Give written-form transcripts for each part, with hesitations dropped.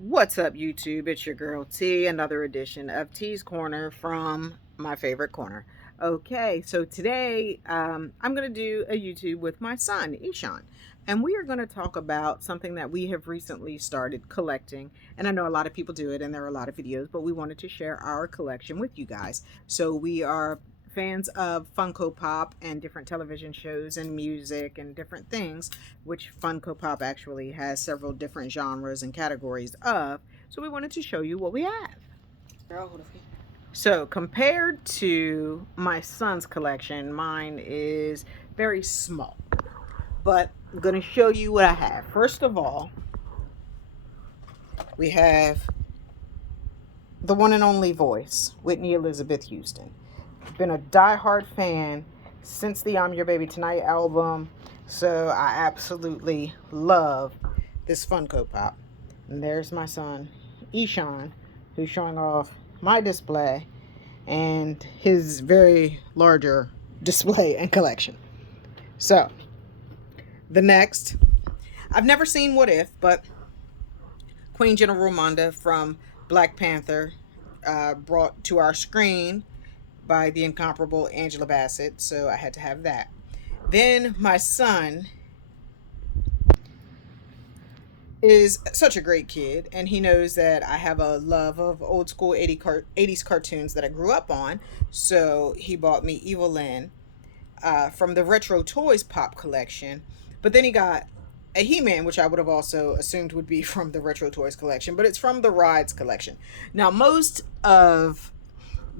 What's up, YouTube? It's your girl T, another edition of T's Corner from my favorite corner. Okay, so today I'm going to do a YouTube with my son, Ishan, and we are going to talk about something that we have recently started collecting. And I know a lot of people do it, and there are a lot of videos, but we wanted to share our collection with you guys. So we are fans of Funko Pop and different television shows and music and different things, which Funko Pop actually has several different genres and categories of. So we wanted to show you what we have. So compared to my son's collection, mine is very small. But I'm going to show you what I have. First of all, we have the one and only voice, Whitney Elizabeth Houston. Been a diehard fan since the I'm Your Baby Tonight album, so I absolutely love this Funko Pop. And there's my son, Ishan, who's showing off my display and his very larger display and collection. So, the next, I've never seen What If, but Queen General Romanda from Black Panther, brought to our screen by the incomparable Angela Bassett, so I had to have that. Then my son is such a great kid, and he knows that I have a love of old school 80s cartoons that I grew up on, so he bought me Evelyn from the Retro Toys Pop collection. But then he got a He-Man, which I would have also assumed would be from the Retro Toys collection, but it's from the Rides collection. Now, most of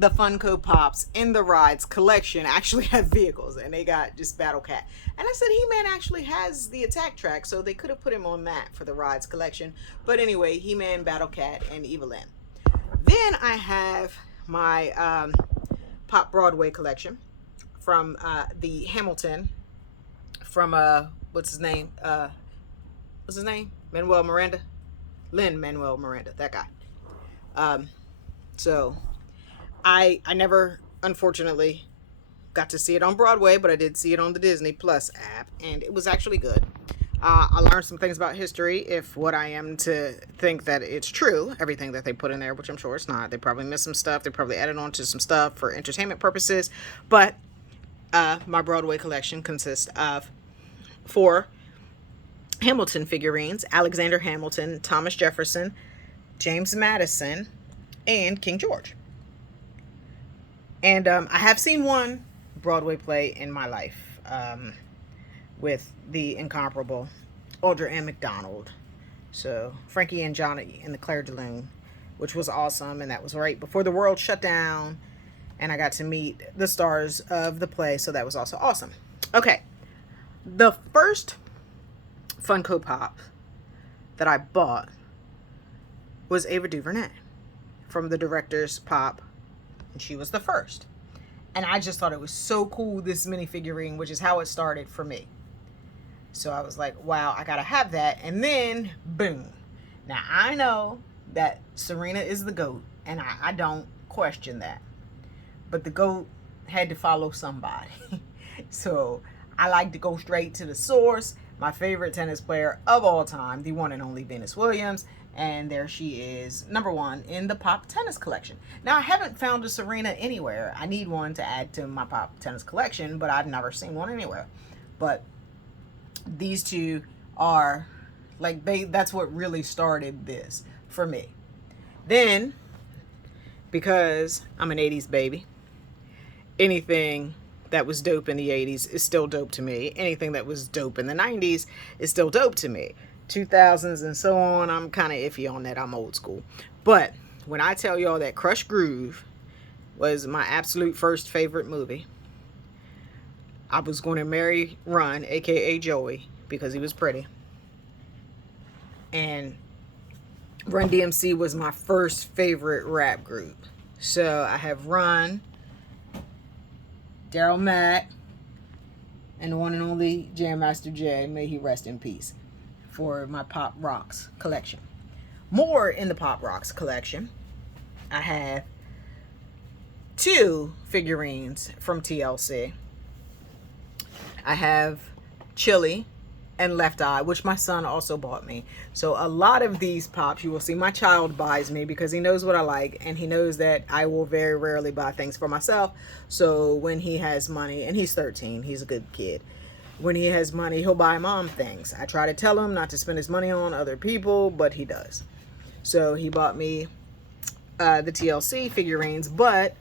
the Funko Pops in the Rides collection actually have vehicles, and they got just Battle Cat. And I said He-Man actually has the attack track, so they could have put him on that for the Rides collection. But anyway, He-Man, Battle Cat, and Evelyn. Then I have my Pop Broadway collection from the Hamilton from what's his name? Manuel Miranda, Lin-Manuel Miranda, that guy. So I never, unfortunately, got to see it on Broadway, but I did see it on the Disney Plus app, and it was actually good. I learned some things about history, if what I am to think that it's true, everything that they put in there, which I'm sure it's not. They probably missed some stuff. They probably added on to some stuff for entertainment purposes. But my Broadway collection consists of 4 Hamilton figurines: Alexander Hamilton, Thomas Jefferson, James Madison, and King George. And I have seen one Broadway play in my life, with the incomparable Audra M. McDonald. So Frankie and Johnny and the Claire de Lune, which was awesome. And that was right before the world shut down. And I got to meet the stars of the play. So that was also awesome. Okay. The first Funko Pop that I bought was Ava Duvernay from the Director's Pop, and she was the first. And I just thought it was so cool, this mini figurine, which is how it started for me. So I was like, wow, I gotta have that. And then, boom. Now, I know that Serena is the GOAT, and I don't question that. But the GOAT had to follow somebody. So I like to go straight to the source. My favorite tennis player of all time, the one and only Venice Williams. And there she is, #1 in the Pop tennis collection. Now, I haven't found a Serena anywhere. I need one to add to my Pop tennis collection, but I've never seen one anywhere. But these two are, like, that's what really started this for me. Then, because I'm an 80s baby, anything that was dope in the 80s is still dope to me. Anything that was dope in the 90s is still dope to me. 2000s and so on, I'm kind of iffy on that. I'm old school. But when I tell y'all that Crush Groove was my absolute first favorite movie, I was going to marry Ron, aka Joey, because he was pretty. And Run DMC was my first favorite rap group. So I have Run, Daryl Mack, and the one and only Jam Master Jay, may he rest in peace, for my Pop Rocks collection. More in the Pop Rocks collection, I have 2 figurines from TLC. I have Chili and Left Eye, which my son also bought me. So a lot of these pops you will see my child buys me because he knows what I like, and he knows that I will very rarely buy things for myself. So when he has money, and he's 13, he's a good kid. When he has money, he'll buy mom things. I try to tell him not to spend his money on other people, but he does. So he bought me the TLC figurines, but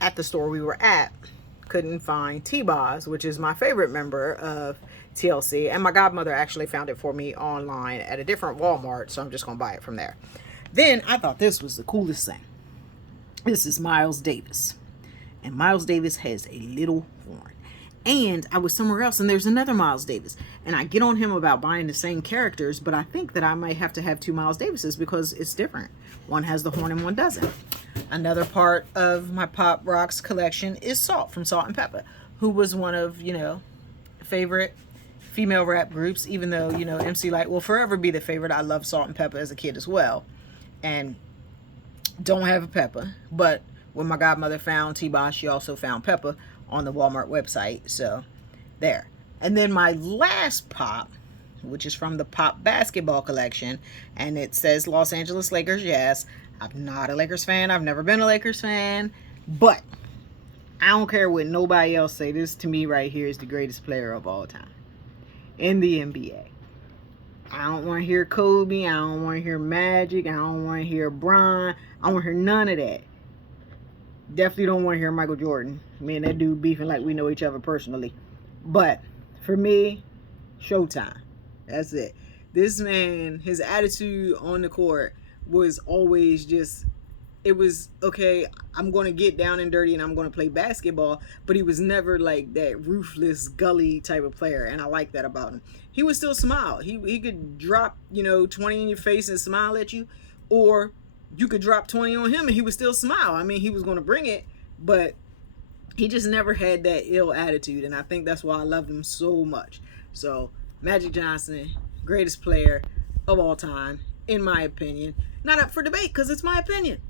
at the store we were at, couldn't find T-Boz, which is my favorite member of TLC, and my godmother actually found it for me online at a different Walmart, so I'm just gonna buy it from there. Then I thought this was the coolest thing. This is Miles Davis, and Miles Davis has a little horn. And I was somewhere else and there's another Miles Davis, and I get on him about buying the same characters, but I think that I might have to have two Miles Davises because it's different. One has the horn and one doesn't. Another part of my Pop Rocks collection is Salt from Salt and Pepper, who was one of, favorite female rap groups, even though, MC Lyte will forever be the favorite. I love Salt and Pepper as a kid as well. And don't have a Pepper, but when my godmother found T-Boz, she also found Pepper on the Walmart website. So there. And then my last pop, which is from the Pop Basketball Collection, and it says Los Angeles Lakers. Yes, I'm not a Lakers fan. I've never been a Lakers fan, but I don't care what nobody else say. This to me right here is the greatest player of all time in the NBA. I don't want to hear Kobe. I don't want to hear Magic. I don't want to hear Bron. I don't want to hear none of that. Definitely don't want to hear Michael Jordan. Me and that dude beefing like we know each other personally. But for me, Showtime. That's it. This man, his attitude on the court was always just, it was, okay, I'm going to get down and dirty and I'm going to play basketball, but he was never like that ruthless, gully type of player, and I like that about him. He would still smile. He could drop, 20 in your face and smile at you, or you could drop 20 on him and he would still smile. I mean, he was going to bring it, but he just never had that ill attitude, and I think that's why I loved him so much. So, Magic Johnson, greatest player of all time, in my opinion. Not up for debate, because it's my opinion.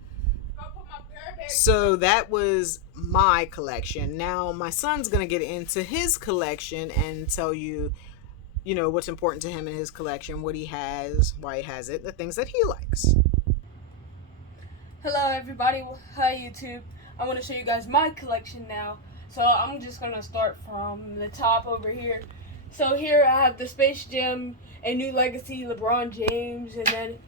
So that was my collection. Now my son's going to get into his collection and tell you, what's important to him in his collection, what he has, why he has it, the things that he likes. Hello everybody, hi YouTube. I want to show you guys my collection now. So I'm just going to start from the top over here. So here I have the Space Jam and New Legacy Lebron James, and then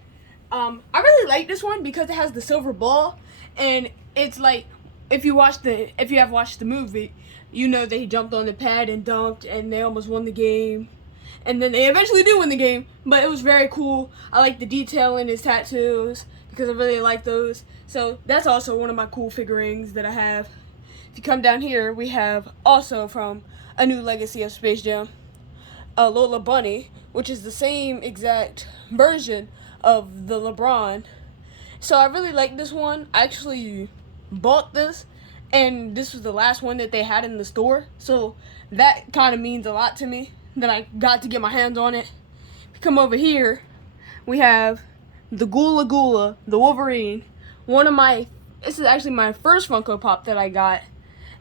I really like this one because it has the silver ball, and it's like if you have watched the movie, you know that he jumped on the pad and dunked and they almost won the game. And then they eventually do win the game, but it was very cool. I like the detail in his tattoos because I really like those. So that's also one of my cool figurines that I have. If you come down here, we have also from A New Legacy of Space Jam, Lola Bunny, which is the same exact version of the LeBron. So I really like this one. I actually bought this, and this was the last one that they had in the store. So that kind of means a lot to me that I got to get my hands on it. If you come over here, we have the Gula Gula, the Wolverine. This is actually my first Funko Pop that I got,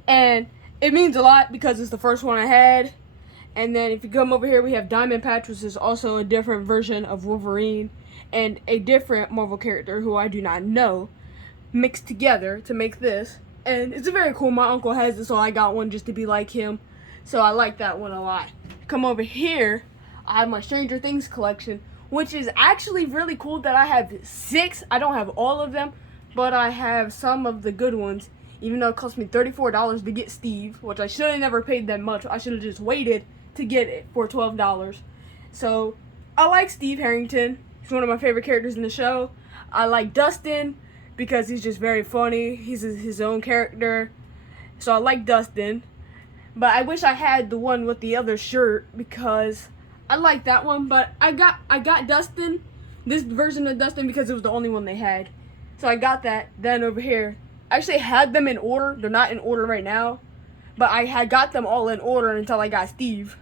and it means a lot because it's the first one I had. And then if you come over here, we have Diamond Patch, which is also a different version of Wolverine, and a different Marvel character who I do not know, mixed together to make this. And it's very cool. My uncle has this, so I got one just to be like him. So I like that one a lot. Come over here, I have my Stranger Things collection, which is actually really cool that I have 6. I don't have all of them, but I have some of the good ones, even though it cost me $34 to get Steve, which I should have never paid that much. I should have just waited to get it for $12. So I like Steve Harrington. He's one of my favorite characters in the show. I like Dustin because he's just very funny. He's his own character. So I like Dustin. But I wish I had the one with the other shirt because I like that one. But I got Dustin, this version of Dustin, because it was the only one they had. So I got that. Then over here, I actually had them in order. They're not in order right now. But I had got them all in order until I got Steve,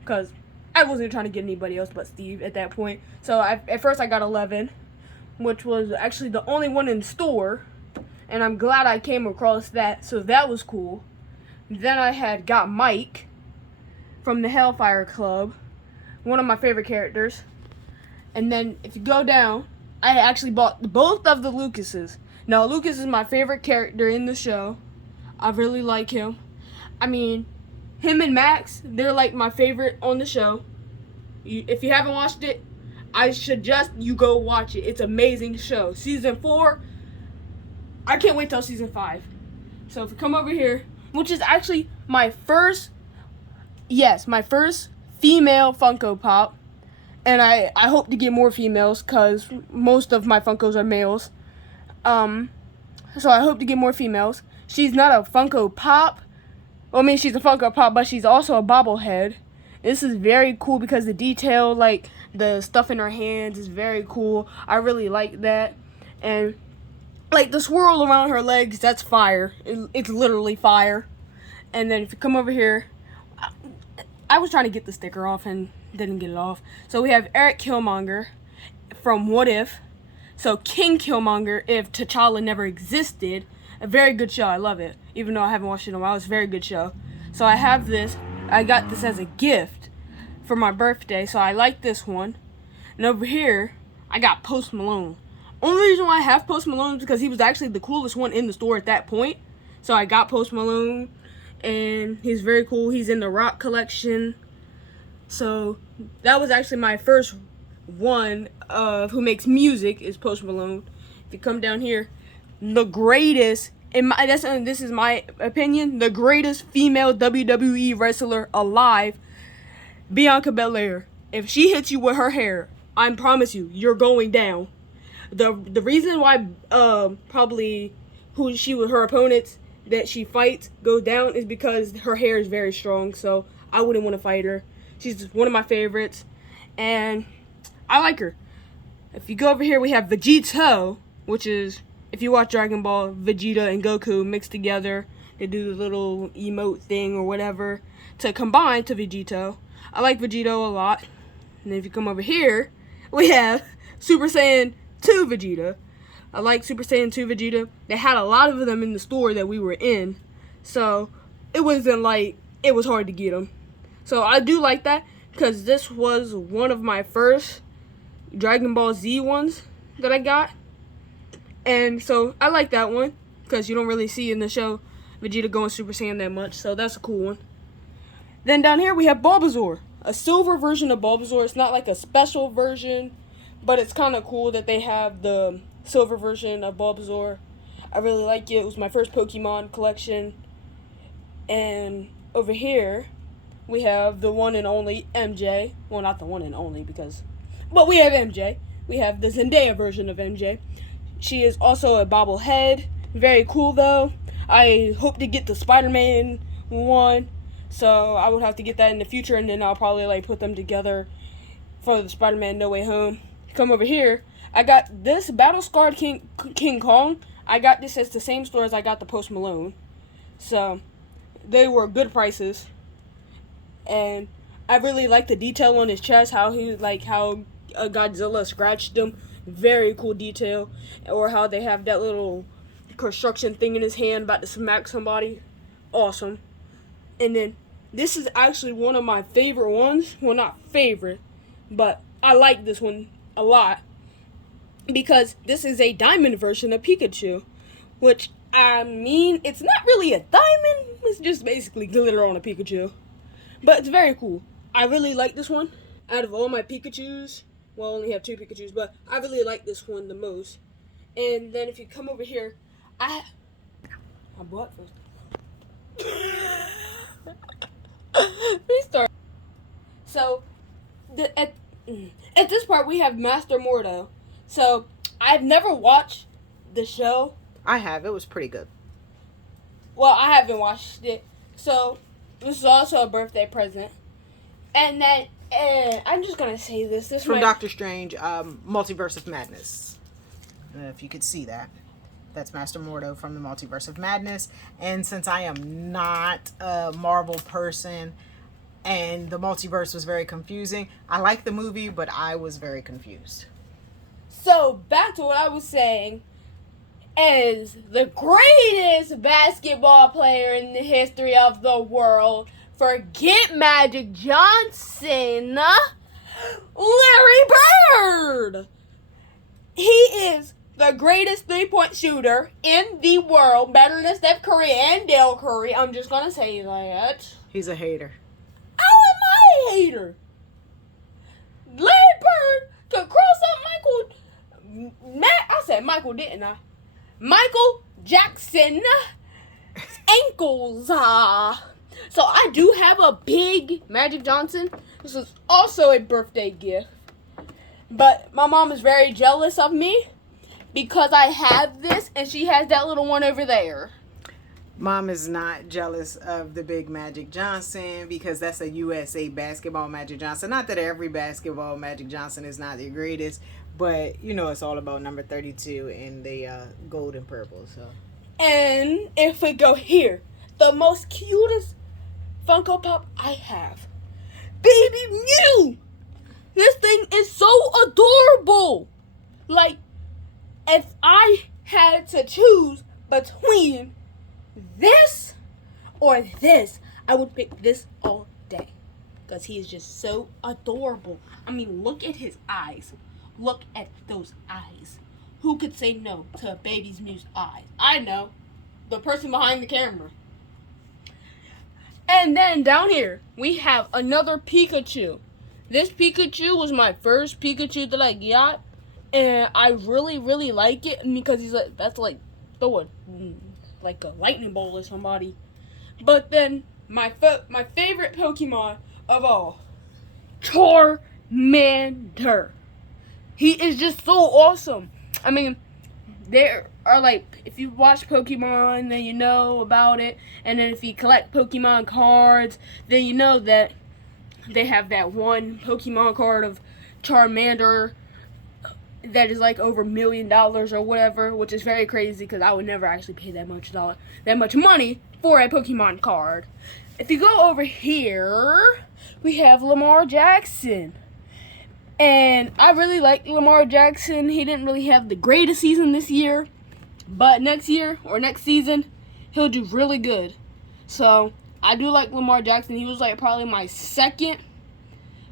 because I wasn't trying to get anybody else but Steve at that point. So at first I got 11, which was actually the only one in store, and I'm glad I came across that, so that was cool. Then I had got Mike from the Hellfire Club, one of my favorite characters. And then if you go down, I actually bought both of the Lucases. Now, Lucas is my favorite character in the show. I really like him. I mean, him and Max, they're like my favorite on the show. If you haven't watched it, I suggest you go watch it. It's an amazing show. Season 4, I can't wait till season 5. So if you come over here, which is actually my first female Funko Pop. And I hope to get more females because most of my Funkos are males. So I hope to get more females. She's not a Funko Pop. Well, I mean, she's a Funko Pop, but she's also a bobblehead. This is very cool because the detail, like the stuff in her hands, is very cool. I really like that. And like the swirl around her legs, that's fire. It's literally fire. And then if you come over here, I was trying to get the sticker off and didn't get it off. So we have Eric Killmonger from What If. So King Killmonger, if T'Challa never existed. A very good show. I love it. Even though I haven't watched it in a while, it's a very good show. So I have this. I got this as a gift for my birthday. So I like this one. And over here, I got Post Malone. Only reason why I have Post Malone is because he was actually the coolest one in the store at that point. So I got Post Malone. And he's very cool. He's in the Rock Collection. So that was actually my first one of who makes music is Post Malone. If you come down here, the greatest, this is my opinion, the greatest female WWE wrestler alive, Bianca Belair. If she hits you with her hair, I promise you, you're going down. The reason why probably her opponents that she fights go down is because her hair is very strong. So I wouldn't want to fight her. She's one of my favorites, and I like her. If you go over here, we have Vegeta, which is, if you watch Dragon Ball, Vegeta and Goku mixed together. They do the little emote thing or whatever to combine to Vegeta. I like Vegeta a lot. And if you come over here, we have Super Saiyan 2 Vegeta. I like Super Saiyan 2 Vegeta. They had a lot of them in the store that we were in, so it wasn't like it was hard to get them. So I do like that because this was one of my first Dragon Ball Z ones that I got. And so I like that one because you don't really see in the show Vegeta going Super Saiyan that much. So that's a cool one. Then down here we have Bulbasaur. A silver version of Bulbasaur. It's not like a special version, but it's kind of cool that they have the silver version of Bulbasaur. I really like it. It was my first Pokemon collection. And over here we have the one and only MJ. Well, not the one and only but we have MJ. We have the Zendaya version of MJ. She is also a bobblehead. Very cool though. I hope to get the Spider-Man one. So I would have to get that in the future, and then I'll probably like put them together for the Spider-Man No Way Home. Come over here. I got this Battle Scarred King Kong. I got this at the same store as I got the Post Malone. So they were good prices. And I really like the detail on his chest, how Godzilla scratched him. Very cool detail. Or how they have that little construction thing in his hand about to smack somebody. Awesome. And then this is actually one of my favorite ones. Well, not favorite, but I like this one a lot because this is a diamond version of Pikachu, which, I mean, it's not really a diamond. It's just basically glitter on a Pikachu. But it's very cool. I really like this one. Out of all my Pikachus, well, I only have 2 Pikachus, but I really like this one the most. And then if you come over here, I bought first. Restart. So, at this part, we have Master Mordo. So, I've never watched the show. I have. It was pretty good. Well, I haven't watched it. So, this is also a birthday present. And then, I'm just going to say this. This from Doctor Strange, Multiverse of Madness. If you could see that. That's Master Mordo from the Multiverse of Madness. And since I am not a Marvel person and the multiverse was very confusing, I like the movie, but I was very confused. So, back to what I was saying, is the greatest basketball player in the history of the world, forget Magic Johnson, Larry Bird. He is the greatest three-point shooter in the world, better than Steph Curry and Dale Curry. I'm just gonna say that. He's a hater. How am I a hater? Larry Bird could cross up I said Michael, didn't I? Michael Jackson's ankles. So I do have a big Magic Johnson. This is also a birthday gift. But my mom is very jealous of me because I have this and she has that little one over there. Mom is not jealous of the big Magic Johnson because that's a USA basketball Magic Johnson. Not that every basketball Magic Johnson is not the greatest, but you know it's all about number 32 in the gold and purple. So. And if we go here, the most cutest Funko Pop I have, Baby Mew. This thing is so adorable. Like, if I had to choose between this or this, I would pick this all day. Because he is just so adorable. I mean, look at his eyes. Look at those eyes. Who could say no to a Baby Mew's eyes? I know. The person behind the camera. And then down here, we have another Pikachu. This Pikachu was my first Pikachu that I got, and I really, really like it because he's like, that's like throwing like a lightning bolt at somebody. But then my favorite Pokemon of all, Charmander. He is just so awesome. I mean, there are like, if you watch Pokemon, then you know about it, and then if you collect Pokemon cards, then you know that they have that one Pokemon card of Charmander that is like over $1 million or whatever, which is very crazy because I would never actually pay that much money for a Pokemon card. If you go over here, we have Lamar Jackson. And I really like Lamar Jackson. He didn't really have the greatest season this year, but next year or next season, he'll do really good. So I do like Lamar Jackson. He was like probably my second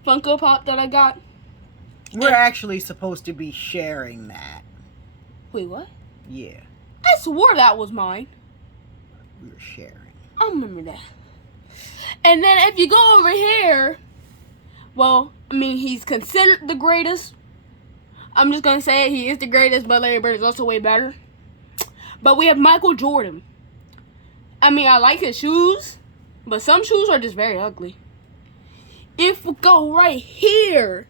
Funko Pop that I got. We're actually supposed to be sharing that. Wait, what? Yeah. I swore that was mine. We were sharing. I remember that. And then if you go over here, well, I mean, he's considered the greatest. I'm just going to say it. He is the greatest, but Larry Bird is also way better. But we have Michael Jordan. I mean, I like his shoes, but some shoes are just very ugly. If we go right here,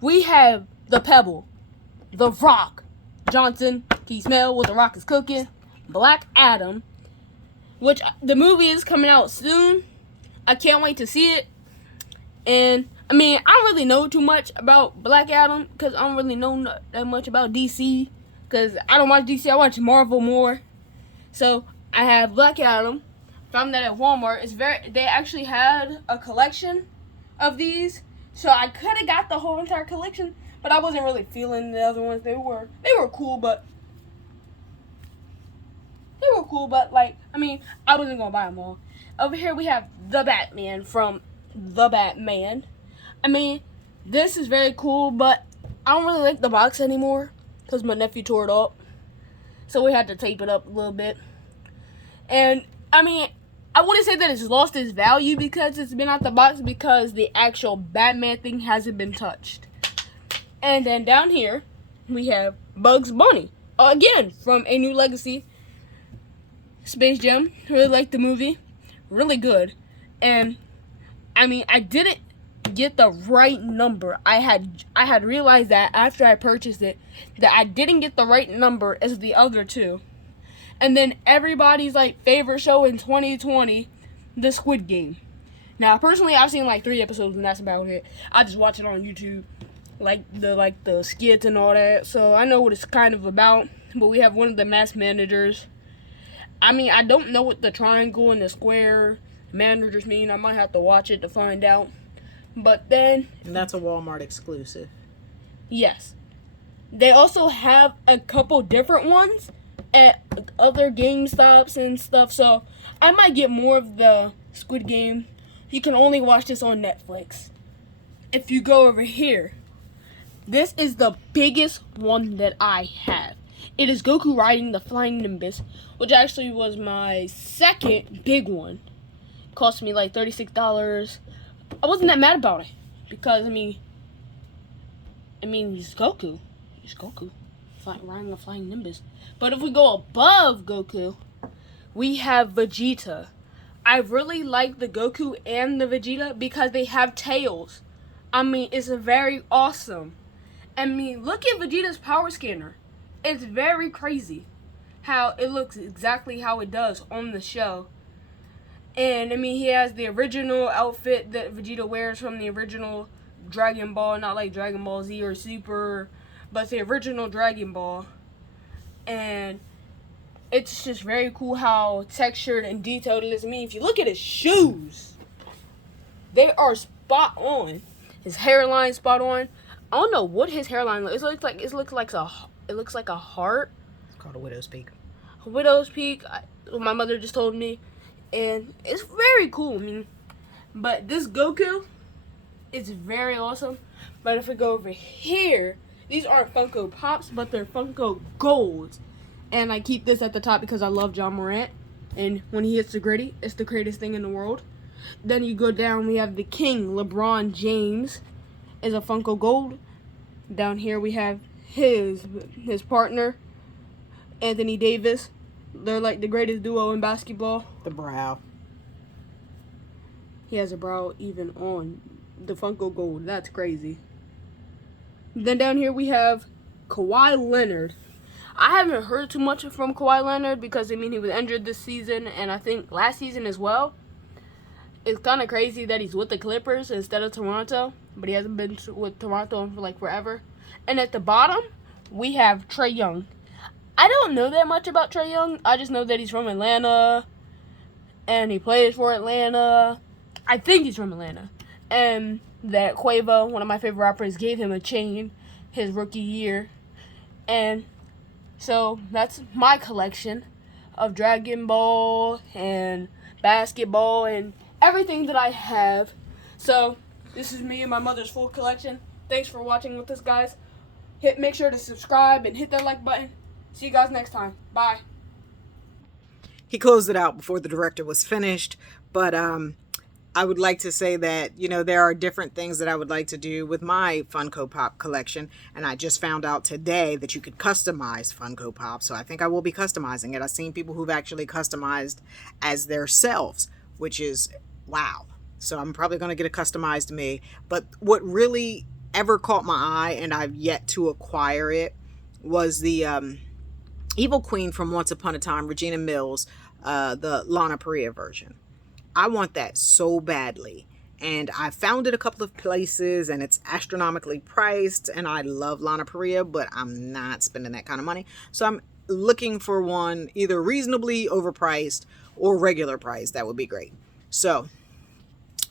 we have the Pebble, the Rock, Johnson, can you smell what the Rock is cooking? Black Adam, which the movie is coming out soon. I can't wait to see it. And I mean, I don't really know too much about Black Adam because I don't really know that much about DC because I don't watch DC. I watch Marvel more. So I have Black Adam. Found that at Walmart. They actually had a collection of these, so I could have got the whole entire collection, but I wasn't really feeling the other ones. They were cool, but like, I mean, I wasn't gonna buy them all. Over here we have the Batman from The Batman. I mean, this is very cool, but I don't really like the box anymore because my nephew tore it up, so we had to tape it up a little bit. And I mean, I wouldn't say that it's lost its value because it's been out the box because the actual Batman thing hasn't been touched. And then down here, we have Bugs Bunny. Again, from A New Legacy. Space Jam. Really liked the movie. Really good. And, I mean, I didn't get the right number. I had realized that after I purchased it, that I didn't get the right number as the other two. And then everybody's like favorite show in 2020, The Squid Game. Now, personally, I've seen like 3 episodes and that's about it. I just watch it on YouTube, like the skits and all that. So I know what it's kind of about. But we have one of the mask managers. I mean, I don't know what the triangle and the square managers mean. I might have to watch it to find out. But then, and that's a Walmart exclusive. Yes. They also have a couple different ones at other GameStops and stuff, so I might get more of the Squid Game. You can only watch this on Netflix. if you go over here, this is the biggest one that I have. It is Goku riding the flying Nimbus, which actually was my second big one. It cost me like $36. I wasn't that mad about it because I mean, it's Goku. It's Goku riding the flying Nimbus. But if we go above Goku, we have Vegeta. I really like the Goku and the Vegeta because they have tails. I mean, it's very awesome. I mean, look at Vegeta's power scanner. It's very crazy how it looks exactly how it does on the show. And I mean, he has the original outfit that Vegeta wears from the original Dragon Ball, not like Dragon Ball Z or Super, but the original Dragon Ball. And it's just very cool how textured and detailed it is. I mean, if you look at his shoes, they are spot on. His hairline spot on. I don't know what his hairline looks. It looks like a heart. It's called a widow's peak. A widow's peak. My mother just told me, and it's very cool. I mean, but this Goku is very awesome. But if we go over here, these aren't Funko Pops, but they're Funko Golds. And I keep this at the top because I love John Morant. And when he hits the gritty, it's the greatest thing in the world. Then you go down, we have the King, LeBron James, is a Funko Gold. Down here we have his partner, Anthony Davis. They're like the greatest duo in basketball. The brow. He has a brow even on the Funko Gold. That's crazy. Then down here we have Kawhi Leonard. I haven't heard too much from Kawhi Leonard because, I mean, he was injured this season and I think last season as well. It's kind of crazy that he's with the Clippers instead of Toronto, but he hasn't been with Toronto for like forever. And at the bottom, we have Trey Young. I don't know that much about Trey Young. I just know that he's from Atlanta and he plays for Atlanta. I think he's from Atlanta. And that Quavo, one of my favorite rappers, gave him a chain his rookie year. And so that's my collection of Dragon Ball and basketball and everything that I have. So this is me and my mother's full collection. Thanks for watching with us, guys. Make sure to subscribe and hit that like button. See you guys next time. Bye. He closed it out before the director was finished, but I would like to say that, you know, there are different things that I would like to do with my Funko Pop collection, and I just found out today that you could customize Funko Pop, so I think I will be customizing it. I've seen people who've actually customized as themselves, which is wow. So I'm probably going to get a customized me, but what really ever caught my eye, and I've yet to acquire it, was the Evil Queen from Once Upon a Time, Regina Mills, the Lana Parrilla version. I want that so badly, and I found it a couple of places and it's astronomically priced, and I love Lana Parrilla, but I'm not spending that kind of money. So I'm looking for one either reasonably overpriced or regular price. That would be great. So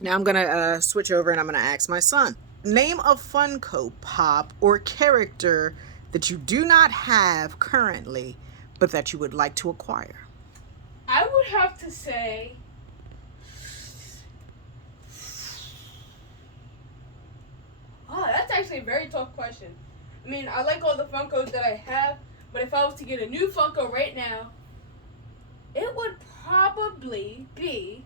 now I'm gonna switch over and I'm gonna ask my son, name a Funko Pop or character that you do not have currently but that you would like to acquire. I would have to say that's actually a very tough question. I mean, I like all the Funkos that I have, but if I was to get a new Funko right now, it would probably be,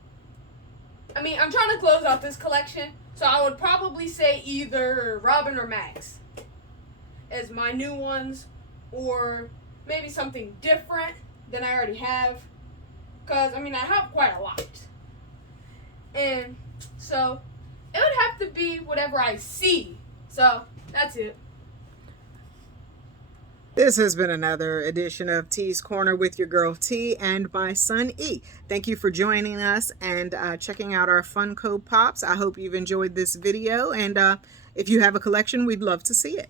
I mean, I'm trying to close out this collection, so I would probably say either Robin or Max as my new ones, or maybe something different than I already have, because, I mean, I have quite a lot. And so it would have to be whatever I see. So that's it. This has been another edition of T's Corner with your girl T and my son E. Thank you for joining us and checking out our Funko Pops. I hope you've enjoyed this video, and if you have a collection, we'd love to see it.